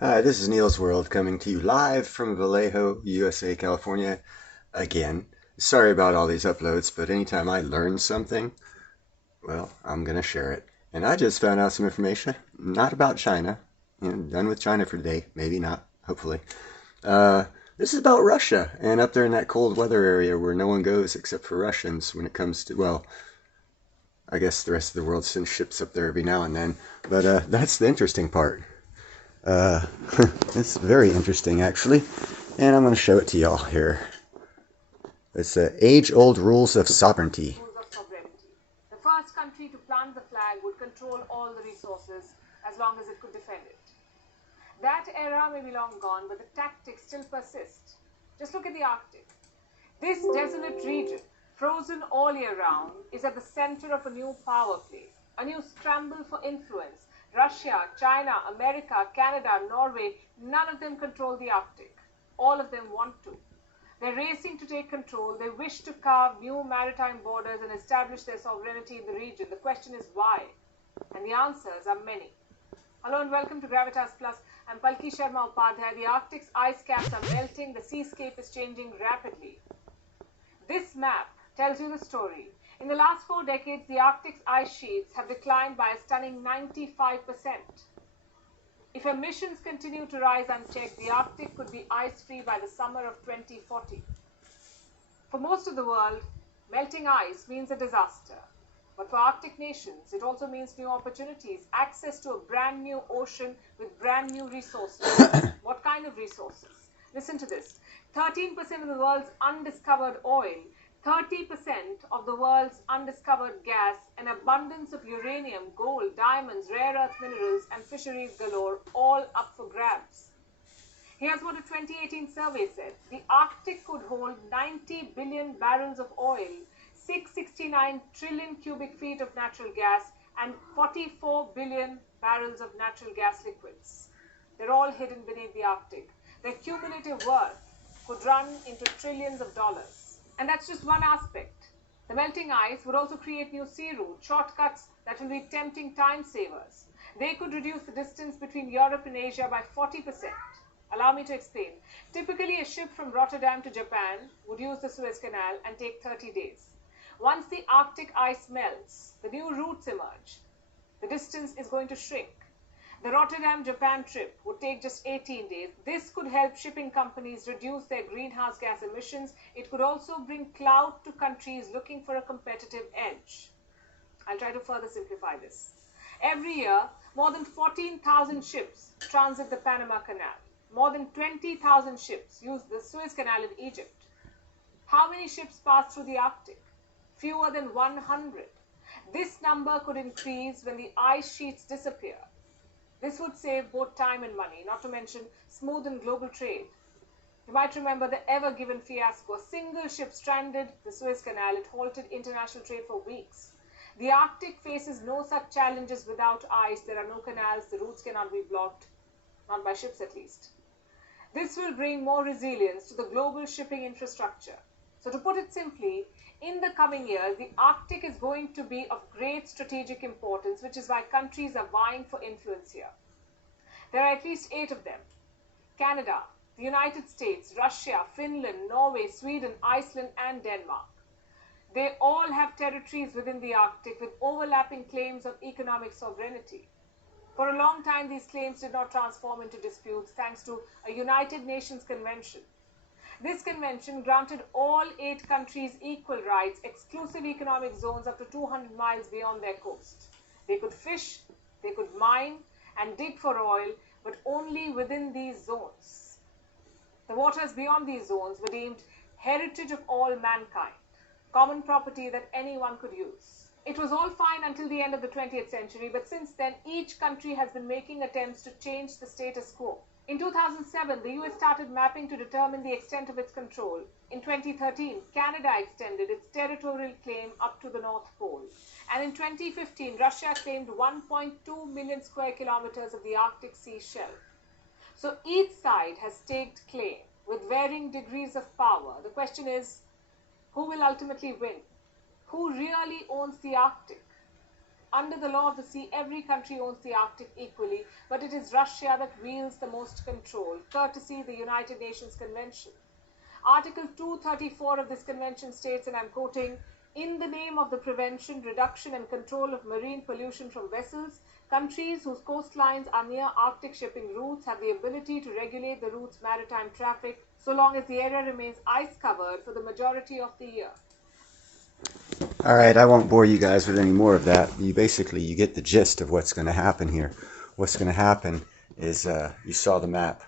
Hi, this is Neil's World coming to you live from Vallejo, USA, California. Again, sorry about all these uploads, but anytime I learn something, well, I'm going to share it. And I just found out some information, not about China. Done with China for today. Maybe not, hopefully. Uh, this is about Russia and up there in that cold weather area where no one goes except for Russians when it comes to, well, I guess the rest of the world sends ships up there every now and then. But that's the interesting part. Uh, it's very interesting, actually, and I'm going to show it to y'all here. It's age-old rules of sovereignty. Rules of sovereignty. The first country to plant the flag would control all the resources as long as it could defend it. That era may be long gone, but the tactics still persist. Just look at the Arctic. This desolate region, frozen all year round, is at the center of a new power play, a new scramble for influence. Russia, China, America, Canada, Norway, none of them control the Arctic. All of them want to. They're racing to take control. They wish to carve new maritime borders and establish their sovereignty in the region. The question is why? And the answers are many. Hello and welcome to Gravitas Plus. I'm Palki Sharma Upadhyay. The Arctic's ice caps are melting. The seascape is changing rapidly. This map tells you the story. In the last 4 decades, the Arctic's ice sheets have declined by a stunning 95%. If emissions continue to rise unchecked, the Arctic could be ice-free by the summer of 2040. For most of the world, melting ice means a disaster. But for Arctic nations, it also means new opportunities, access to a brand new ocean with brand new resources. What kind of resources? Listen to this. 13% of the world's undiscovered oil, 30% of the world's undiscovered gas, an abundance of uranium, gold, diamonds, rare earth minerals, and fisheries galore, all up for grabs. Here's what a 2018 survey said. The Arctic could hold 90 billion barrels of oil, 669 trillion cubic feet of natural gas, and 44 billion barrels of natural gas liquids. They're all hidden beneath the Arctic. Their cumulative worth could run into trillions of dollars. And that's just one aspect. The melting ice would also create new sea routes, shortcuts that will be tempting time savers. They could reduce the distance between Europe and Asia by 40%. Allow me to explain. Typically, a ship from Rotterdam to Japan would use the Suez Canal and take 30 days. Once the Arctic ice melts, the new routes emerge. The distance is going to shrink. The Rotterdam-Japan trip would take just 18 days. This could help shipping companies reduce their greenhouse gas emissions. It could also bring clout to countries looking for a competitive edge. I'll try to further simplify this. Every year, more than 14,000 ships transit the Panama Canal. More than 20,000 ships use the Suez Canal in Egypt. How many ships pass through the Arctic? Fewer than 100. This number could increase when the ice sheets disappear. This would save both time and money, not to mention smoothen global trade. You might remember the Ever Given fiasco. A single ship stranded the Suez Canal. It halted international trade for weeks. The Arctic faces no such challenges without ice. There are no canals. The routes cannot be blocked, not by ships at least. This will bring more resilience to the global shipping infrastructure. So to put it simply, in the coming years, the Arctic is going to be of great strategic importance, which is why countries are vying for influence here. There are at least 8 of them. Canada, the United States, Russia, Finland, Norway, Sweden, Iceland, and Denmark. They all have territories within the Arctic with overlapping claims of economic sovereignty. For a long time, these claims did not transform into disputes thanks to a United Nations Convention. This convention granted all 8 countries equal rights, exclusive economic zones up to 200 miles beyond their coast. They could fish, they could mine, and dig for oil, but only within these zones. The waters beyond these zones were deemed heritage of all mankind, common property that anyone could use. It was all fine until the end of the 20th century, but since then, each country has been making attempts to change the status quo. In 2007, the US started mapping to determine the extent of its control. In 2013, Canada extended its territorial claim up to the North Pole. And in 2015, Russia claimed 1.2 million square kilometers of the Arctic Sea shelf. So each side has staked claim with varying degrees of power. The question is, who will ultimately win? Who really owns the Arctic? Under the law of the sea, every country owns the Arctic equally, but it is Russia that wields the most control, courtesy the United Nations Convention. Article 234 of this convention states, and I'm quoting, "In the name of the prevention, reduction and control of marine pollution from vessels, countries whose coastlines are near Arctic shipping routes have the ability to regulate the route's maritime traffic so long as the area remains ice-covered for the majority of the year." All right, I won't bore you guys with any more of that. You get the gist of what's going to happen here. What's going to happen is, you saw the map.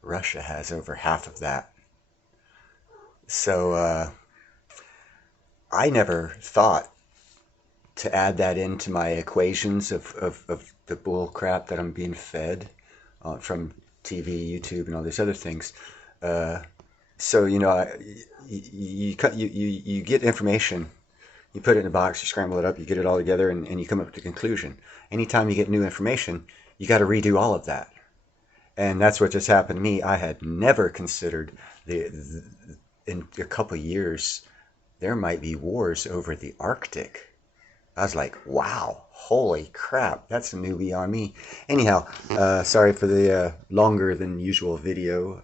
Russia has over half of that. So I never thought to add that into my equations of the bull crap that I'm being fed from TV, YouTube, and all these other things. So you get information, you put it in a box, you scramble it up, you get it all together, and you come up with a conclusion. Anytime you get new information, you got to redo all of that. And that's what just happened to me. I had never considered in a couple of years, there might be wars over the Arctic. I was like, wow, holy crap, that's a newbie on me. Anyhow, sorry for the longer than usual video.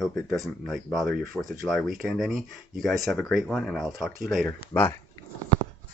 Hope it doesn't bother your 4th of July weekend any. You guys have a great one, and I'll talk to you later. Bye.